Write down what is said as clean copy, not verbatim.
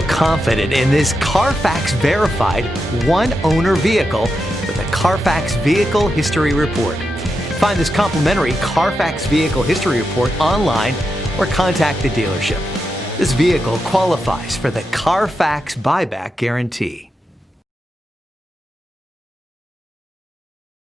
feel confident in this Carfax verified one-owner vehicle with a Carfax Vehicle History Report. Find this complimentary Carfax Vehicle History Report online or contact the dealership. This vehicle qualifies for the Carfax Buyback Guarantee.